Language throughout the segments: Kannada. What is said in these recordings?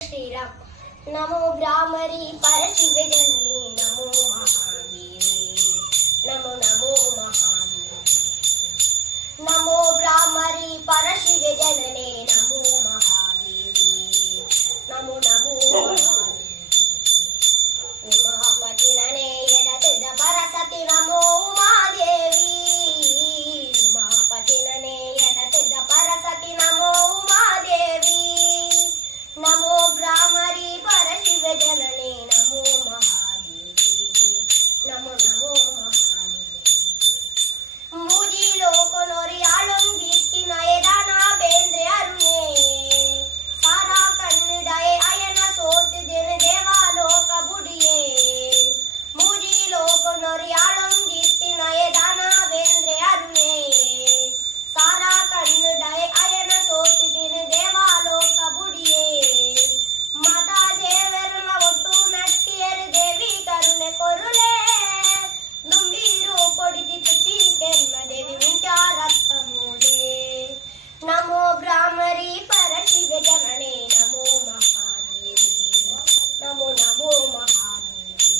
श्रीराम। नमो ब्राह्मरी परशिव जननी नमो महादेवी नमो नमो महादेवी। नमो ब्राह्मरी परशिव जननी नमो महादेवी नमो नमो महादेवी। उमापति नने एडतद परसति नमो उमादेवी उमापति नने एडतद परसति नमो उमादेवी। नमो ब्राह्मरी परशिव जननी नमो महादेवी नमो नमो महादेवी। मुझी लोक नोरियालुं गीति नयदाना बेंद्रे अरुणे सारा कन्नडाए अयन सोच दिन देवा लोक बुडिये। मुझी लोक नोरियालुं गीति नयदाना बेंद्रे अरुणे सारा कन्नडाए अयन सोच दिन देवा लोक बुडिये। माता देवरನ ಒಟ್ಟು ನಟ್ಟಿಯರು ದೇವಿ ಕರುಣೆ ಕೊರುಲೆ ದುಂಬೀರು ಪೊಡಿದಿ ತುಚಿ ಕೆರ್ಮ ದೇವಿ ವಿಚಾರತ್ತ ಮೂಡೆ। ನಮೋ ಬ್ರಾಹ್ಮರಿ ಪರಶಿವ ಜನನೇ ನಮೋ ಮಹಾದೇವಿ ನಮೋ ನಮೋ ಮಹಾದೇವಿ।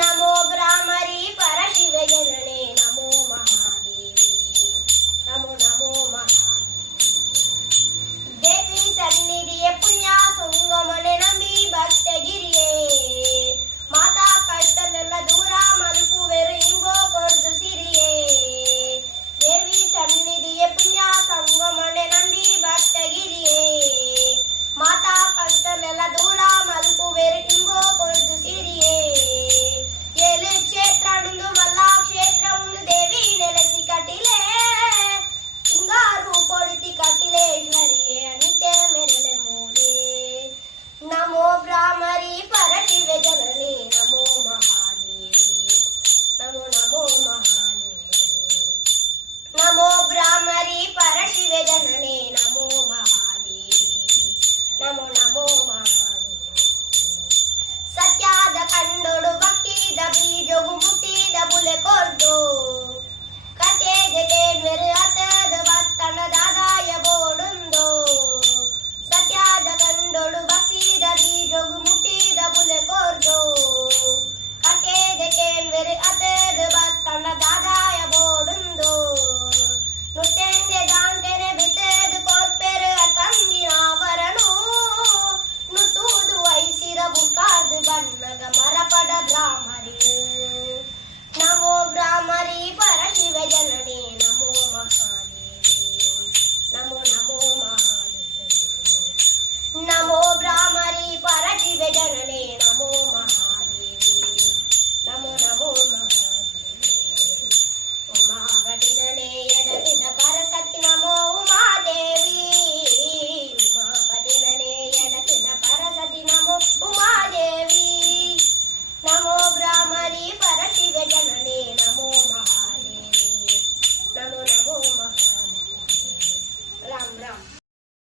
ನಮೋ ಬ್ರಾಹ್ಮರಿ ಪರಶಿವ ಜನನೇ ನಮೋ ಮಹಾದೇವಿ ನಮೋ ನಮೋ ಮಹಾದೇವಿ। देवी सन्निधिये पुण्य संगमने नंबी भक्तगिरिये माता कष्टनेल्ल दूर मलुपुवेरु इंगो कोर्दु सिरिये। देवी सन्निधिये पुण्य संगमने नंबी भक्तगिरिये माता कष्टनेल्ल दूर मलुपुवेरु इंगो कोर्दु सिरिये। ಏಳು ಕ್ಷೇತ್ರ ನುಂದು ಮಲ್ಲ ಕ್ಷೇತ್ರ ಉಂದು ದೇವಿ ನೆಲೆಸಿ ಕಟಿಲೆ ಹಿಂಗಾರು ಕೊಡಿತಿ ಕಟಿಲೇಶ್ವರಿಯೇ ಅನಿತೆ ಮೆರಳೆ ಮೂಲೆ। ನಮೋ ಬ್ರಾಹ್ಮರಿ ಪರಶಿವ ಜನನಿ ನಮೋ ಮಹಾದೇವಿ ನಮೋ ನಮೋ ಮಹಾದೇವಿ। ನಮೋ ಬ್ರಾಹ್ಮರಿ ಪರಶಿವ ಜನನಿ ನಮೋ ಮಹಾದೇವಿ ನಮೋ ನಮೋ ಮಹಾದೇವಿ। ಸತ್ಯದ ಕಂಡೋಡು ಭಕ್ತಿದ ಬೀಜಗು ಮುಟ್ಟಿದ ಬುಲೆ ಕೊರ್ದು ಕಥೆಗೆ ಕೇಳ್ವೆರು ಅತದ ಭಕ್ತನ ದಾದಾಯ ಬೋಡುಂದೋ। ಸತ್ಯದ ಕಂಡೋಡು ಭಕ್ತಿದ ಬೀಜಗು ಮುಟ್ಟಿದ ಬುಲೆ ಕೊರ್ದು ಕಥೆಗೆ ಕೇಳ್ವೆರು ಅತದ ಭಕ್ತನ ದಾದಾಯ ಬೋಡುಂದೋ। ನುಟ್ಟೆಂಗೆ ದಾಂತೆನೆ ಬಿತ್ತದ ಕೊರ್ಪೆರು ತಂಗಿನವರನು ನುತ್ತೂದು ವಹಿಸಿದ ಬುಕ್ಕಾರ್ದು ಬಣ್ಣಗ ಮರಪಡ ಬ್ರಾಹ್ಮರಿಯು। ನಮೋ ಬ್ರಾಹ್ಮರಿ ಪರಶಿವ ಜನನಿ ನಮೋ ಮಹಾದೇವಿ ನಮೋ ನಮೋ ಮಹಾದೇವಿ। ನಮೋ ಬ್ರಾಹ್ಮರಿ ಪರಶಿವ ಜನನಿ